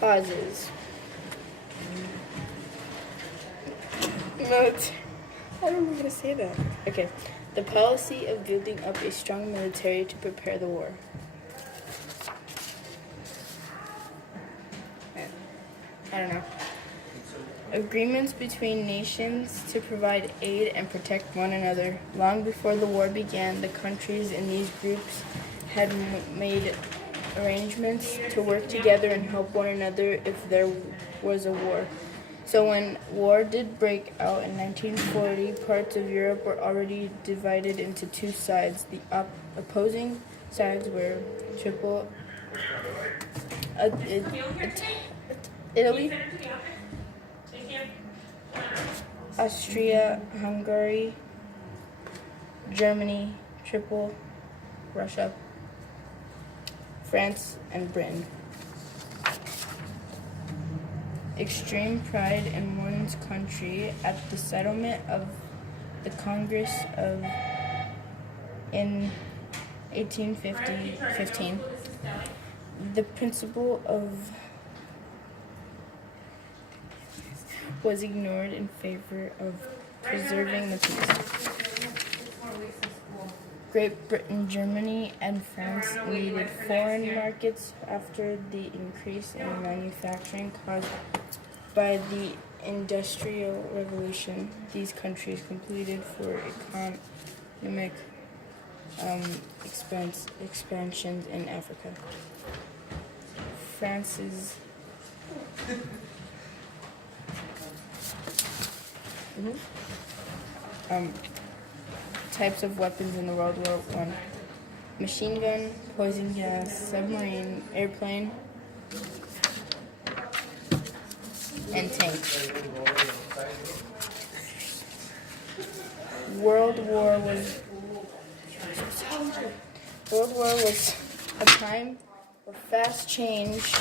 Causes. I don't know how to say that. Okay. The policy of building up a strong military to prepare the war. I don't know. Agreements between nations to provide aid and protect one another. Long before the war began, the countries in these groups had made arrangements to work together and help one another if there was a war. So when war did break out in 1940, parts of Europe were already divided into two sides. The opposing sides were Italy, Austria-Hungary, Germany, Russia, France, and Britain. Extreme pride in one's country at the settlement of the Congress of in 1815. The principle of was ignored in favor of preserving the peace. Great Britain, Germany, and France needed foreign markets after the increase in manufacturing caused by the Industrial Revolution. These countries completed for economic expansions in Africa. France's types of weapons in the World War I. Machine gun, poison gas, submarine, airplane, and tanks. World War was a time where fast change,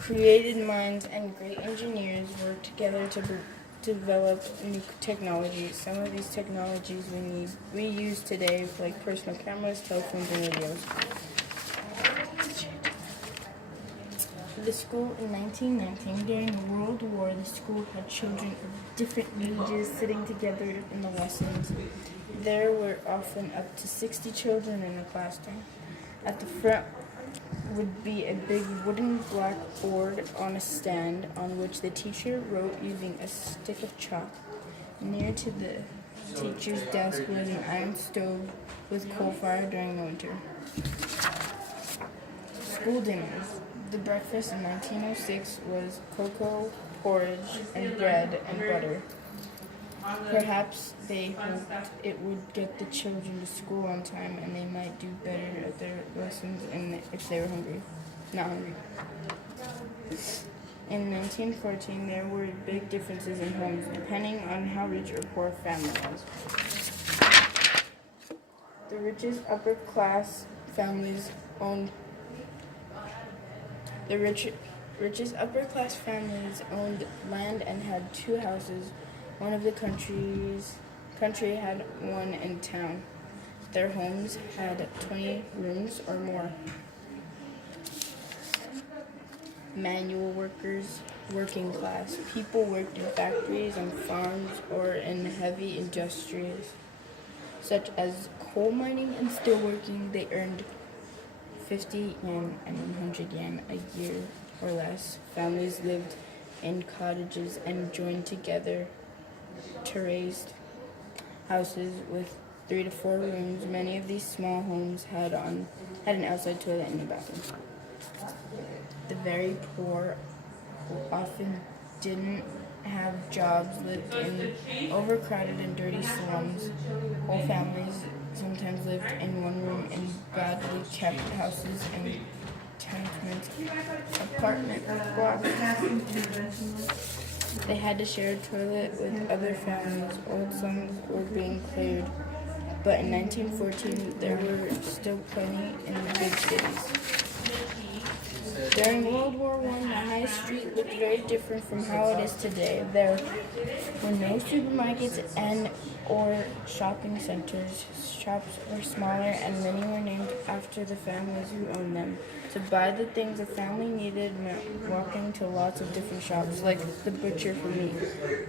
creative minds, and great engineers worked together to develop new technologies. Some of these technologies we use today, like personal cameras, telephones, and radios. The school in 1919, during the World War, the school had children of different ages sitting together in the lessons. There were often up to 60 children in a classroom. At the front would be a big wooden blackboard on a stand on which the teacher wrote using a stick of chalk. Near to the teacher's desk was an iron stove with coal fire during the winter. School dinners. The breakfast in 1906 was cocoa, porridge, and bread and butter. Perhaps they hoped it would get the children to school on time and they might do better at their lessons if they were not hungry. In 1914, there were big differences in homes depending on how rich or poor a family was. The richest upper class families owned land and had two houses. One of the country had one in town. Their homes had 20 rooms or more. Manual workers, working class. People worked in factories, on farms, or in heavy industries, such as coal mining and steelworking. They earned 50 yen and 100 yen a year or less. Families lived in cottages and joined together terraced houses with 3 to 4 rooms. Many of these small homes had an outside toilet and a bathroom. The very poor, who often didn't have jobs, lived in overcrowded and dirty slums. Whole families sometimes lived in one room in badly kept houses and tenement apartment blocks. They had to share a toilet with other families. Old slums were being cleared, but in 1914 there were still plenty in the big cities. During World War I, the high street looked very different from how it is today. There were no supermarkets and or shopping centers. Shops were smaller and many were named after the families who owned them. To buy the things a family needed meant walking to lots of different shops, like the butcher for meat,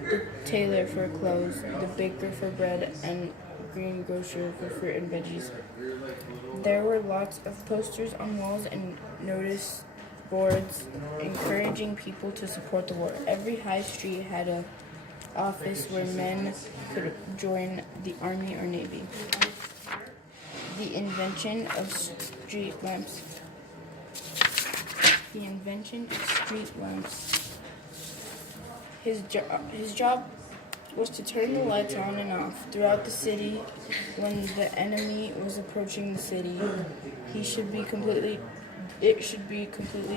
the tailor for clothes, the baker for bread, and greengrocer for fruit and veggies. There were lots of posters on walls and notice boards encouraging people to support the war. Every high street had an office where men could join the army or navy. The invention of street lamps. The invention of street lamps. His job was to turn the lights on and off throughout the city when the enemy was approaching the city. It should be completely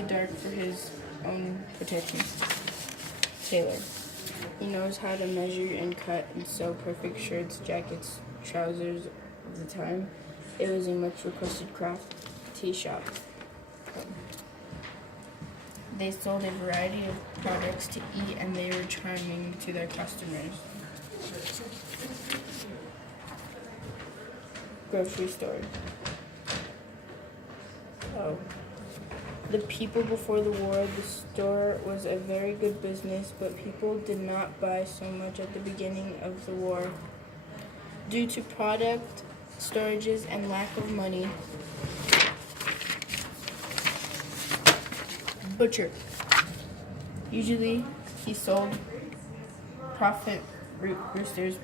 dark for his own protection. Tailor. He knows how to measure and cut and sew perfect shirts, jackets, trousers of the time. It was a much requested craft. Tea shop. They sold a variety of products to eat and they were charming to their customers. Grocery store. The people before the war, the store was a very good business, but people did not buy so much at the beginning of the war. Due to product storages and lack of money. Butcher. Usually he sold profit roosters,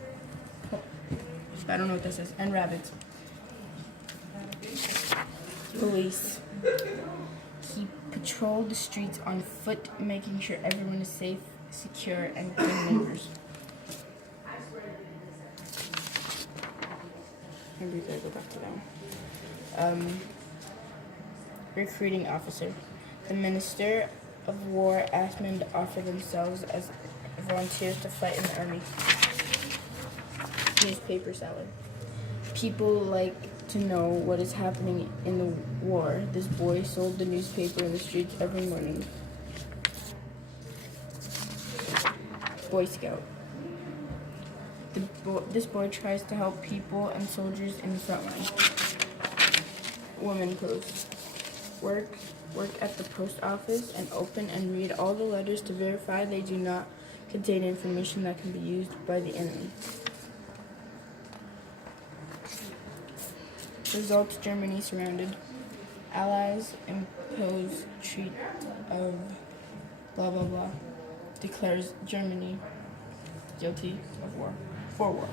I don't know what this is, and rabbits. Police. He patrolled the streets on foot, making sure everyone is safe, secure, and good neighbors. Maybe we gotta go back to that one. Recruiting officer. The Minister of War asked men to offer themselves as volunteers to fight in the army. Newspaper seller. People like to know what is happening in the war. This boy sold the newspaper in the streets every morning. Boy Scout. This boy tries to help people and soldiers in the front line. Woman post. Work at the post office and open and read all the letters to verify they do not contain information that can be used by the enemy. Results: Germany surrounded. Allies impose treaty of blah blah blah. Declares Germany guilty of war. For war.